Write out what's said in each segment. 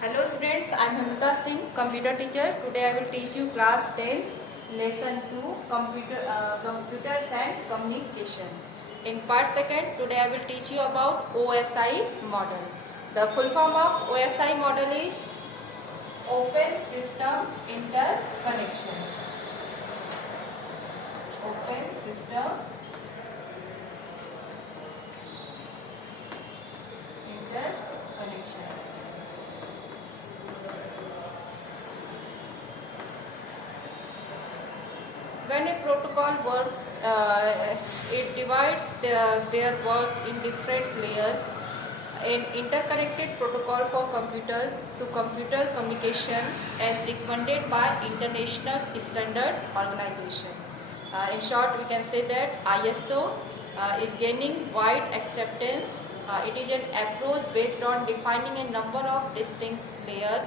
Hello students, I am Hamita Singh, computer teacher. Today I will teach you class 10, lesson 2, computers and communication. In part 2nd, today I will teach you about OSI model. The full form of OSI model is Open System Interconnection. Open System Interconnection. When a protocol works, it divides their work in different layers. An interconnected protocol for computer-to-computer communication as recommended by International Standard Organization. In short, we can say that ISO is gaining wide acceptance. It is an approach based on defining a number of distinct layers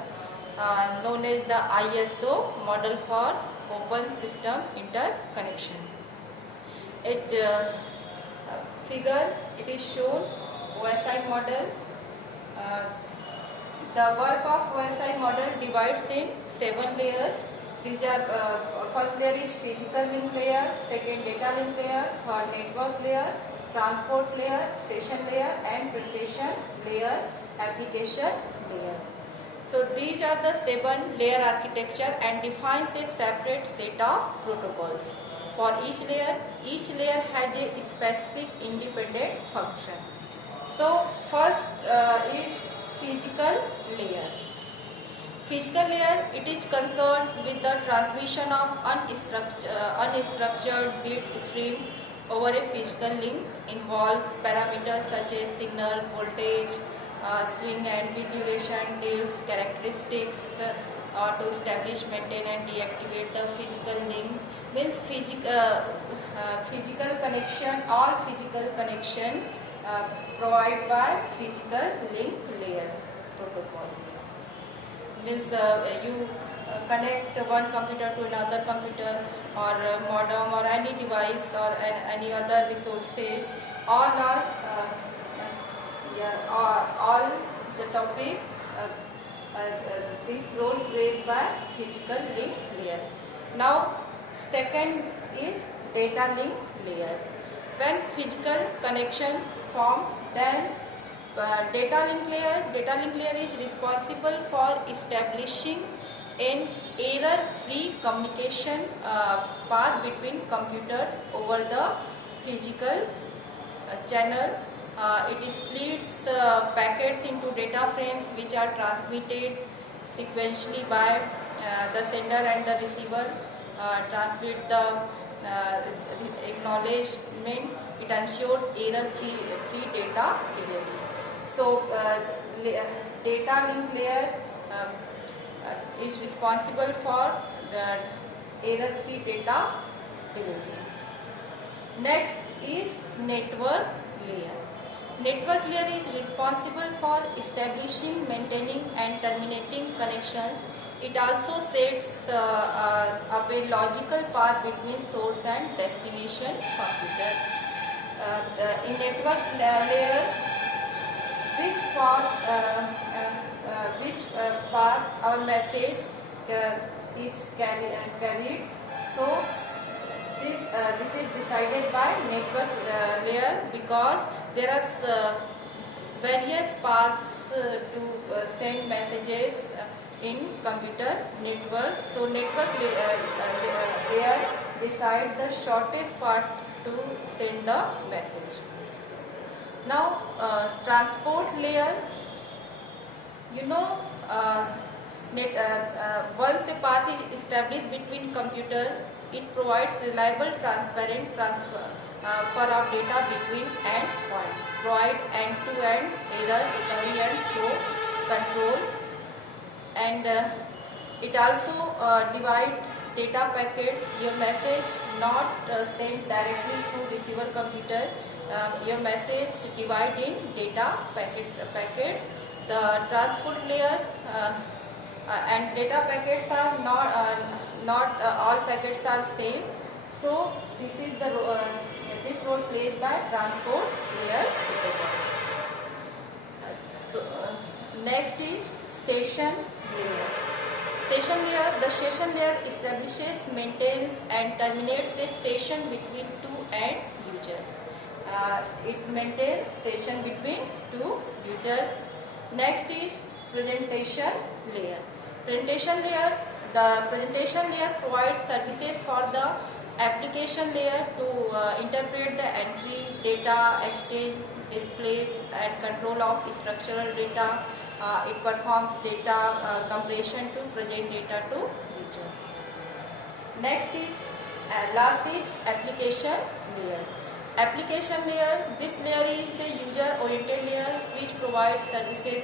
known as the ISO model for open system interconnection. It figure it is shown OSI model. The work of OSI model divides in 7 layers. These are first layer is physical link layer, second data link layer, third network layer, transport layer, session layer, and presentation layer, application layer. So these are the 7 layer architecture and defines a separate set of protocols. For each layer has a specific independent function. So first is physical layer. Physical layer, it is concerned with the transmission of unstructured bit stream over a physical link, involves parameters such as signal, voltage, swing and bit duration, deals characteristics to establish, maintain and deactivate the physical link. Means physical connection, all physical connection provided by physical link layer protocol. Means you connect one computer to another computer or modem or any device or any other resources. All are all the topic this role played by physical link layer. Now second is data link layer. When physical connection form, then data link layer is responsible for establishing an error-free communication path between computers over the physical channel. It splits packets into data frames which are transmitted sequentially by the sender and the receiver. Transmit the acknowledgement. It ensures error-free data delivery. So data link layer is responsible for error-free data delivery. Next is network layer. Network layer is responsible for establishing, maintaining and terminating connections. It also sets up a logical path between source and destination computers. In network layer, which path our message is carried. So this is decided by network layer because there are various paths to send messages in computer network. So network layer decide the shortest path to send the message. Now transport layer, you know, once a path is established between computer, it provides reliable, transparent transfer of data between endpoints, provide end-to-end error recovery and flow control, and it also divides data packets. Your message not sent directly to receiver computer. Your message divide in data packets. The transport layer and data packets are not all packets are same. So this is the this role played by transport layer protocol. Next is Session layer. Session layer. The session layer establishes, maintains, and terminates a session between two end users. It maintains session between two users. Next is presentation layer. Presentation layer. The presentation layer provides services for the application layer to interpret the entry, data, exchange, displays, and control of structural data. It performs data compression to present data to user. Next is last is application layer. Application layer. This layer is a user-oriented layer which provides services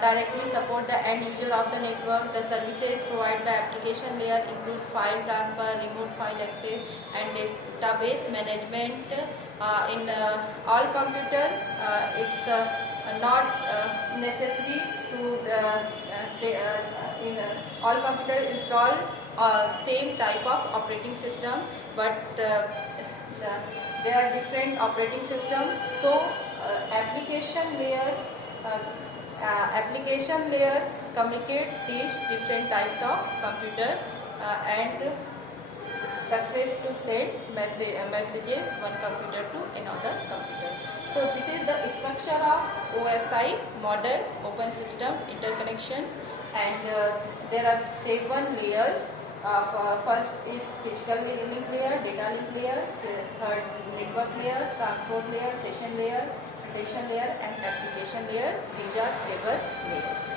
directly support the end user of the network. The services provided by application layer include file transfer, remote file access, and database management. In all computers, it's not necessary to in all computers install same type of operating system, but there are different operating systems. So application layers communicate these different types of computer and success to send messages one computer to another computer. So this is the structure of OSI model, open system interconnection, and there are 7 layers. First is physical link layer, data link layer, third network layer, transport layer, session layer, presentation layer, and application layer. These are 7 layers.